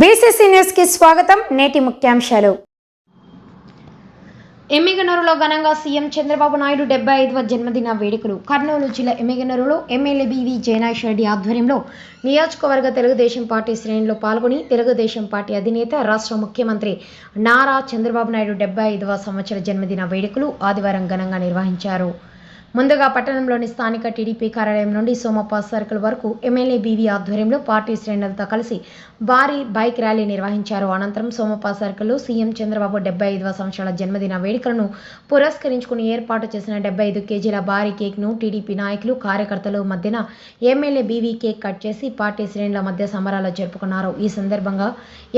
BCC న్యూస్కి స్వాగతం. నేటి ముఖ్యాంశాలు. ఎమ్మిగనూరులో ఘనంగా సీఎం చంద్రబాబు నాయుడు డెబ్బై ఐదవ జన్మదిన వేడుకలు. కర్నూలు జిల్లా ఎమ్మిగనూరులో MLA B V Jayanath Reddy ఆధ్వర్యంలో నియోజకవర్గ తెలుగుదేశం పార్టీ శ్రేణిలో పాల్గొని తెలుగుదేశం పార్టీ అధినేత రాష్ట్ర ముఖ్యమంత్రి నారా చంద్రబాబు నాయుడు డెబ్బై ఐదవ సంవత్సర జన్మదిన వేడుకలు ఆదివారం ఘనంగా నిర్వహించారు. ముందుగా పట్టణంలోని స్థానిక టీడీపీ కార్యాలయం నుండి సోమప్ప సర్కిల్ వరకు ఎమ్మెల్యే బీవీ ఆధ్వర్యంలో పార్టీ శ్రేణులతో కలిసి భారీ బైక్ ర్యాలీ నిర్వహించారు. అనంతరం సోమప్ప సర్కిల్లో సీఎం చంద్రబాబు డెబ్బై ఐదవ సంవత్సరాల జన్మదిన వేడుకలను పురస్కరించుకుని ఏర్పాటు చేసిన డెబ్బై ఐదు కేజీల భారీ కేక్ను టీడీపీ నాయకులు కార్యకర్తలు మధ్యన ఎమ్మెల్యే బీవీ కేక్ కట్ చేసి పార్టీ శ్రేణుల మధ్య సమరాలు జరుపుకున్నారు. ఈ సందర్భంగా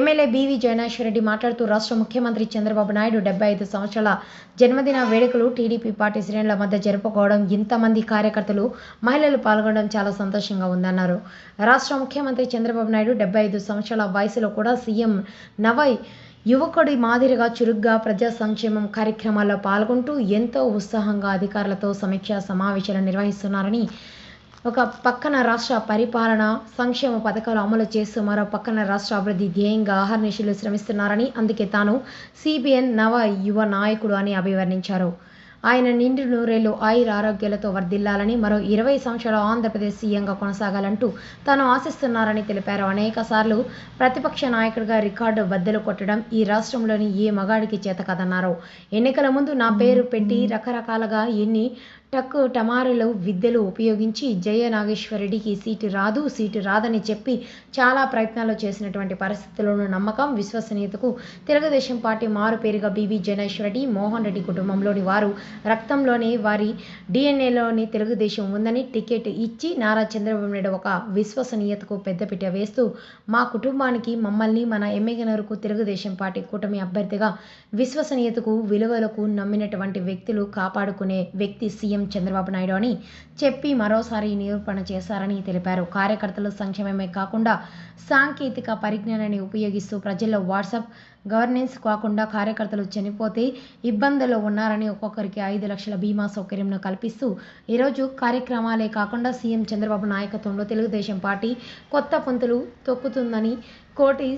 ఎమ్మెల్యే బీవీ జయనాశ్వరరెడ్డి మాట్లాడుతూ రాష్ట్ర ముఖ్యమంత్రి చంద్రబాబు నాయుడు డెబ్బై ఐదు సంవత్సరాల జన్మదిన వేడుకలు టీడీపీ పార్టీ శ్రేణుల మధ్య జరుపుకో పోవడం ఇంతమంది కార్యకర్తలు మహిళలు పాల్గొనడం చాలా సంతోషంగా ఉందన్నారు. రాష్ట్ర ముఖ్యమంత్రి చంద్రబాబు నాయుడు డెబ్బై ఐదు సంవత్సరాల వయసులో కూడా సీఎం నవై యువకుడి మాదిరిగా చురుగ్గా ప్రజా సంక్షేమం కార్యక్రమాల్లో పాల్గొంటూ ఎంతో ఉత్సాహంగా అధికారులతో సమీక్షా సమావేశాలు నిర్వహిస్తున్నారని ఒక పక్కన రాష్ట్ర పరిపాలన సంక్షేమ పథకాలు అమలు చేస్తూ మరో పక్కన రాష్ట్ర అభివృద్ధి ధ్యేయంగా అహర్నిశలు శ్రమిస్తున్నారని అందుకే తాను సిబిఎన్ నవ యువ నాయకుడు అని అభివర్ణించారు. ఆయన నిండు నూరేళ్ళు ఆయుర ఆరోగ్యాలతో వర్ధిల్లాలని మరో ఇరవై సంవత్సరాలు ఆంధ్రప్రదేశ్ సీఎంగా కొనసాగాలంటూ తాను ఆశిస్తున్నారని తెలిపారు. అనేక సార్లు ప్రతిపక్ష నాయకుడిగా రికార్డు బద్దలు కొట్టడం ఈ రాష్ట్రంలోని ఏ మగాడికి చేత కదన్నారు ఎన్నికల ముందు నా పేరు పెట్టి రకరకాలుగా ఎన్ని టక్కు టమారులు విద్యలు ఉపయోగించి జయ నాగేశ్వరరెడ్డికి సీటు రాదు సీటు రాదని చెప్పి చాలా ప్రయత్నాలు చేసినటువంటి పరిస్థితుల్లోనూ నమ్మకం విశ్వసనీయతకు తెలుగుదేశం పార్టీ మారు పేరుగా బీవీ మోహన్ రెడ్డి కుటుంబంలోని వారు రక్తంలోని వారి డిఎన్ఏలోని తెలుగుదేశం ఉందని టికెట్ ఇచ్చి నారా చంద్రబాబు నాయుడు ఒక విశ్వసనీయతకు పెద్దపీట వేస్తూ మా కుటుంబానికి మమ్మల్ని మన ఎమ్మెగనరుకు తెలుగుదేశం పార్టీ కూటమి అభ్యర్థిగా విశ్వసనీయతకు విలువలకు నమ్మినటువంటి వ్యక్తులు కాపాడుకునే వ్యక్తి సీఎం చంద్రబాబు నాయుడు అని చెప్పి మరోసారి నిరూపణ చేశారని తెలిపారు. కార్యకర్తలు సంక్షేమమే కాకుండా సాంకేతిక పరిజ్ఞానాన్ని ఉపయోగిస్తూ ప్రజల్లో వాట్సాప్ గవర్నెన్స్ కాకుండా కార్యకర్తలు చనిపోతే ఇబ్బందుల్లో ఉన్నారని ఒక్కొక్కరికి ఐదు లక్షల బీమా సౌకర్యంను కల్పిస్తూ ఈరోజు కార్యక్రమాలే కాకుండా సీఎం చంద్రబాబు నాయకత్వంలో తెలుగుదేశం పార్టీ కొత్త పొంతులు తొక్కుతుందని కోటి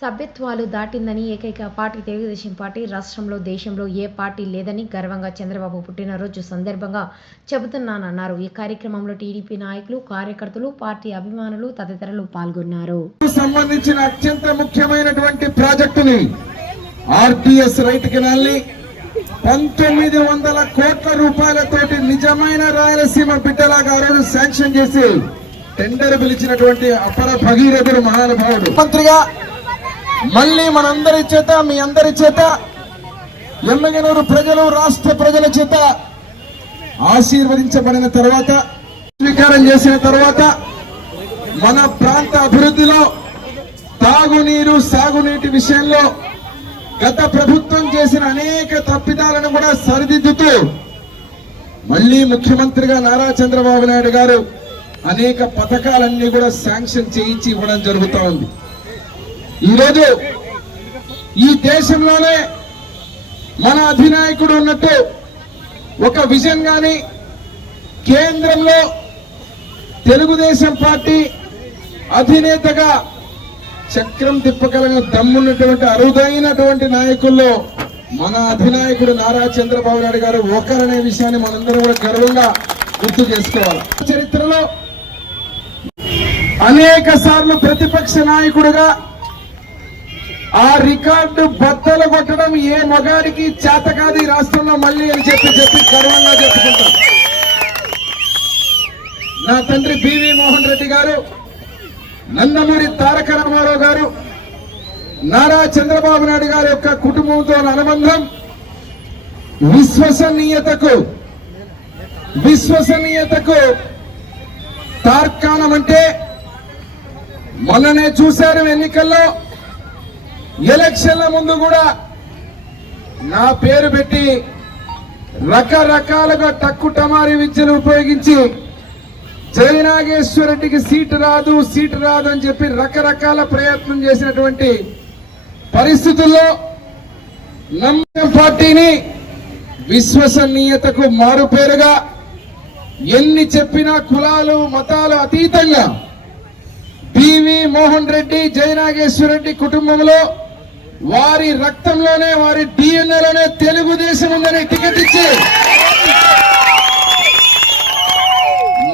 సభ్యత్వాలు దాటిందని ఏకైక పార్టీ తెలుగుదేశం పార్టీ రాష్ట్రంలో దేశంలో ఏ పార్టీ లేదని గర్వంగా చంద్రబాబు పుట్టినరోజు సందర్భంగా చెబుతున్నానన్నారు. ఈ కార్యక్రమంలో టీడీపీ నాయకులు కార్యకర్తలు పార్టీ అభిమానులు తదితరులు పాల్గొన్నారు. సంబంధించిన అత్యంత ముఖ్యమైనటువంటి ప్రాజెక్టుని ఆర్టీఎస్ రైట్ కెనాల్ని పంతొమ్మిది వందల కోట్ల రూపాయలతోటి నిజమైన రాయలసీమ బిడ్డలాగా ఆ రోజు శాంక్షన్ చేసి టెండర్ పిలిచినటువంటి అపర భగీరథుడు మహానుభావుడు. మంత్రిగా మళ్ళీ మనందరి చేత మీ అందరి చేత ఎమ్మగనూరు ప్రజలు రాష్ట్ర ప్రజల చేత ఆశీర్వదించబడిన తర్వాత స్వీకారం చేసిన తర్వాత మన ప్రాంత అభివృద్ధిలో తాగునీరు సాగునీటి విషయంలో గత ప్రభుత్వం చేసిన అనేక తప్పిదాలను కూడా సరిదిద్దుతూ మళ్ళీ ముఖ్యమంత్రిగా నారా చంద్రబాబు నాయుడు గారు అనేక పథకాలన్నీ కూడా శాంక్షన్ చేయించి ఇవ్వడం జరుగుతూ ఉంది. ఈరోజు ఈ దేశంలోనే మన అధినాయకుడు ఉన్నట్టు ఒక విజన్ గాని కేంద్రంలో తెలుగుదేశం పార్టీ అధినేతగా చక్రం తిప్పగలిగిన దమ్మున్నటువంటి అరుదైనటువంటి నాయకుల్లో మన అధినాయకుడు నారా చంద్రబాబు నాయుడు గారు ఒకరనే విషయాన్ని మనందరం కూడా గర్వంగా గుర్తు చేసుకోవాలి. చరిత్రలో అనేక సార్లు ప్రతిపక్ష నాయకుడుగా ఆ రికార్డు బద్దలు కొట్టడం ఏ మగాడికి చేత కాదు ఈ రాష్ట్రంలో మళ్ళీ అని చెప్పి చెప్పి గర్వంగా చెప్పుకుంటాం. నా తండ్రి బివి మోహన్ రెడ్డి గారు నందమూరి తారక రామారావు గారు నారా చంద్రబాబు నాయుడు గారి యొక్క కుటుంబంతో అనుబంధం విశ్వసనీయతకు విశ్వసనీయతకు తార్కాణం అంటే మొన్ననే చూశారు ఎన్నికల్లో. ఎలక్షన్ల ముందు కూడా నా పేరు పెట్టి రకరకాలుగా టక్కు టమారి విద్యను ఉపయోగించి జయనాగేశ్వర రెడ్డికి సీటు రాదు సీటు రాదు అని చెప్పి రకరకాల ప్రయత్నం చేసినటువంటి పరిస్థితుల్లో నమ్మకం పార్టీని విశ్వసనీయతకు మారుపేరుగా ఎన్ని చెప్పినా కులాలు మతాలు అతీతంగా పివి మోహన్ రెడ్డి జయనాగేశ్వర రెడ్డి కుటుంబంలో వారి రక్తంలోనే వారి డిఎన్ఏలోనే తెలుగుదేశం ఉందని టికెట్ ఇచ్చి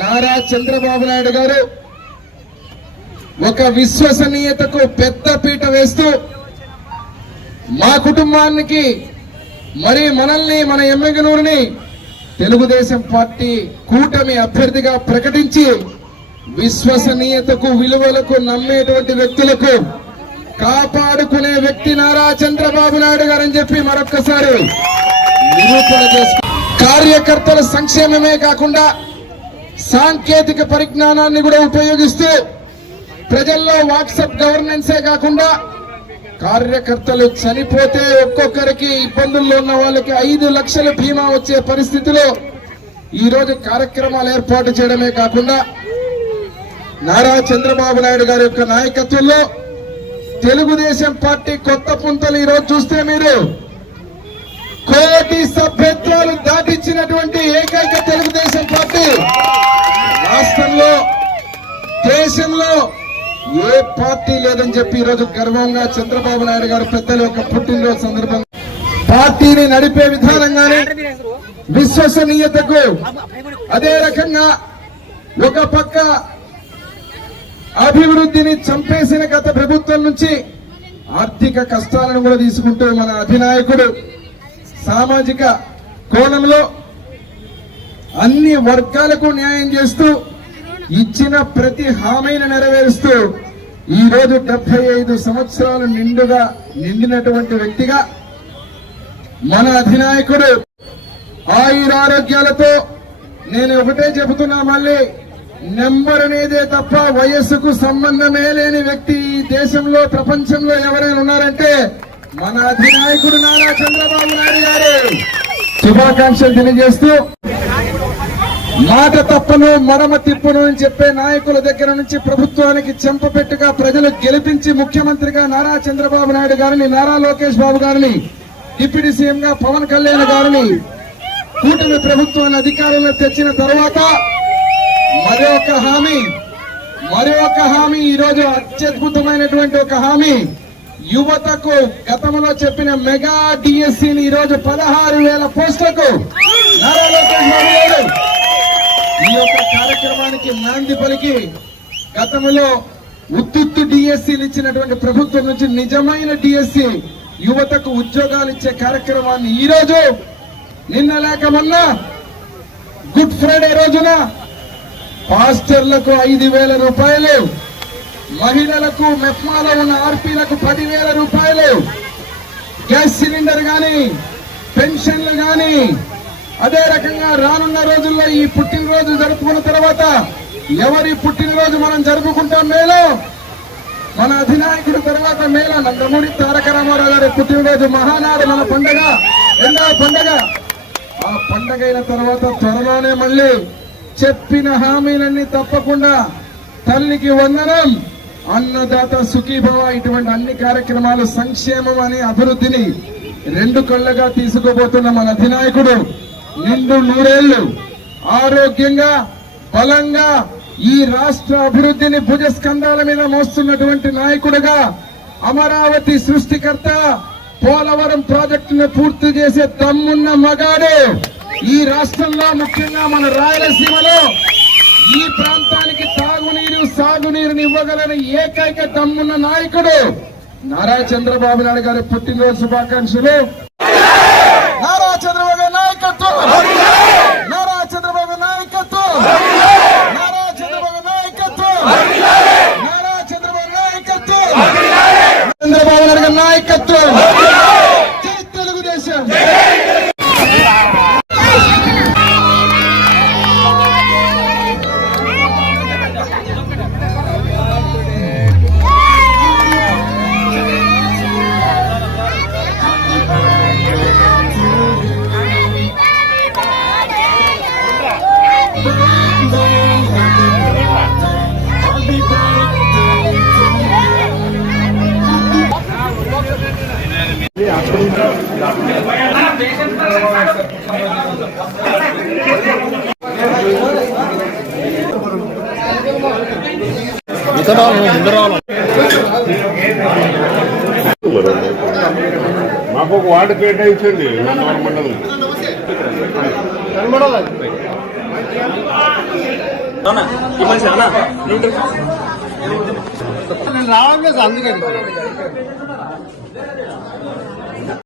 నారా చంద్రబాబు నాయుడు గారు ఒక విశ్వసనీయతకు పెద్ద పీట వేస్తూ మా కుటుంబానికి మరి మనల్ని మన ఎమ్మెగనూరుని తెలుగుదేశం పార్టీ కూటమి అభ్యర్థిగా ప్రకటించి విశ్వసనీయతకు విలువలకు నమ్మేటువంటి వ్యక్తులకు కాపాడుకునే వ్యక్తి నారా చంద్రబాబు నాయుడు గారని చెప్పి మరొక్కసారి నిరూపణ చేసుకు కార్యకర్తల సంక్షేమమే కాకుండా సాంకేతిక పరిజ్ఞానాన్ని కూడా ఉపయోగిస్తూ ప్రజల్లో వాట్సాప్ గవర్నెన్సే కాకుండా కార్యకర్తలు చనిపోతే ఒక్కొక్కరికి ఇబ్బందుల్లో ఉన్న వాళ్ళకి ఐదు లక్షల బీమా వచ్చే పరిస్థితిలో ఈరోజు కార్యక్రమాలు ఏర్పాటు చేయడమే కాకుండా నారా చంద్రబాబు నాయుడు గారి యొక్క నాయకత్వంలో తెలుగుదేశం పార్టీ కొత్త పుంతలు ఈరోజు చూస్తే మీరు కోటి సభ్యత్వాలు దాటించినటువంటి ఏకైక తెలుగుదేశం పార్టీ రాష్ట్రంలో దేశంలో ఏ పార్టీ లేదని చెప్పి ఈ రోజు గర్వంగా చంద్రబాబు నాయుడు గారు పెద్దల యొక్క పుట్టినరోజు సందర్భంగా పార్టీని నడిపే విధానంగానే విశ్వసనీయతకు అదే రకంగా ఒక పక్క అభివృద్ధిని చంపేసిన గత ప్రభుత్వం నుంచి ఆర్థిక కష్టాలను కూడా తీసుకుంటూ మన అధినాయకుడు సామాజిక కోణంలో అన్ని వర్గాలకు న్యాయం చేస్తూ ఇచ్చిన ప్రతి హామీని నెరవేరుస్తూ ఈ రోజు డెబ్బై ఐదు సంవత్సరాలు నిండుగా నిండినటువంటి వ్యక్తిగా మన అధినాయకుడు ఆయురారోగ్యాలతో నేను ఒకటే చెబుతున్నా మళ్ళీ నెంబర్ అనేదే తప్ప వయస్సుకు సంబంధమే లేని వ్యక్తి ఈ దేశంలో ప్రపంచంలో ఎవరైనా ఉన్నారంటే మన అధినాయకుడు నారా చంద్రబాబు నాయుడు గారు. శుభాకాంక్షలు తెలియజేస్తూ మాట తప్పను మడమ తిప్పును అని చెప్పే నాయకుల దగ్గర నుంచి ప్రభుత్వానికి చెంపపెట్టుగా ప్రజలు గెలిపించి ముఖ్యమంత్రిగా నారా చంద్రబాబు నాయుడు గారిని నారా లోకేష్ బాబు గారిని డిప్యూటీ సీఎం గా పవన్ కళ్యాణ్ గారిని కూటమి ప్రభుత్వాన్ని అధికారంలో తెచ్చిన తర్వాత మరి ఒక హామీ. మరి ఒక హామీ. ఈరోజు అత్యద్భుతమైనటువంటి ఒక హామీ. యువతకు గతంలో చెప్పిన మెగా డిఎస్సిని ఈరోజు పదహారు వేల పోస్టులకు నారా లోకేష్ ఈ యొక్క కార్యక్రమానికి నాంది పలికి గతంలో ఉత్తుత్తు డిఎస్సీలు ఇచ్చినటువంటి ప్రభుత్వం నుంచి నిజమైన డిఎస్సి యువతకు ఉద్యోగాలు ఇచ్చే కార్యక్రమాన్ని ఈరోజు నిన్న లేక మొన్న గుడ్ ఫ్రైడే రోజున పాస్టర్లకు ఐదు వేల రూపాయలు మహిళలకు మెప్మాలో ఉన్న ఆర్పీలకు పదివేల రూపాయలు గ్యాస్ సిలిండర్ కానీ పెన్షన్లు కానీ అదే రకంగా రానున్న రోజుల్లో ఈ పుట్టినరోజు జరుపుకున్న తర్వాత ఎవరి పుట్టినరోజు మనం జరుపుకుంటాం మేలో? మన అధినాయకుడి తర్వాత మేళ నందమూరి తారక రామారావు గారి పుట్టినరోజు మహానాడు మన పండగ. రెండవ పండగ? ఆ పండగ అయిన తర్వాత త్వరలోనే మళ్ళీ చెప్పిన హామీలన్నీ తప్పకుండా తల్లికి వందనం. అన్నదాత సుఖీభవ ఇటువంటి అన్ని కార్యక్రమాలు సంక్షేమం అనే అభివృద్ధిని రెండు కళ్ళగా తీసుకుపోతున్న మన అధినాయకుడు నిండు నూరేళ్ళు ఆరోగ్యంగా బలంగా ఈ రాష్ట్ర అభివృద్ధిని భుజస్కంధాల మీద మోస్తున్నటువంటి నాయకుడుగా అమరావతి సృష్టికర్త పోలవరం ప్రాజెక్టును పూర్తి చేసే తమ్మున్న మగాడు. ఈ రాష్ట్రంలో ముఖ్యంగా మన రాయలసీమలో ఈ ప్రాంతానికి తాగునీరు సాగునీరుని ఇవ్వగలని ఏకైక దమ్మున్న నాయకుడు నారా చంద్రబాబు నాయుడు గారి పుట్టినరోజు శుభాకాంక్షలు. నారా చంద్రబాబు గారి నాయకత్వం. నారా చంద్రబాబు నాయకత్వం. నారా చంద్రబాబు నాయకత్వం. నారా చంద్రబాబు నాయకత్వం. చంద్రబాబు నాయుడు గారి నాయకత్వం. మాకు ఒక వార్డు కేటాయించండి మండలం నేను రావాలి అందుకని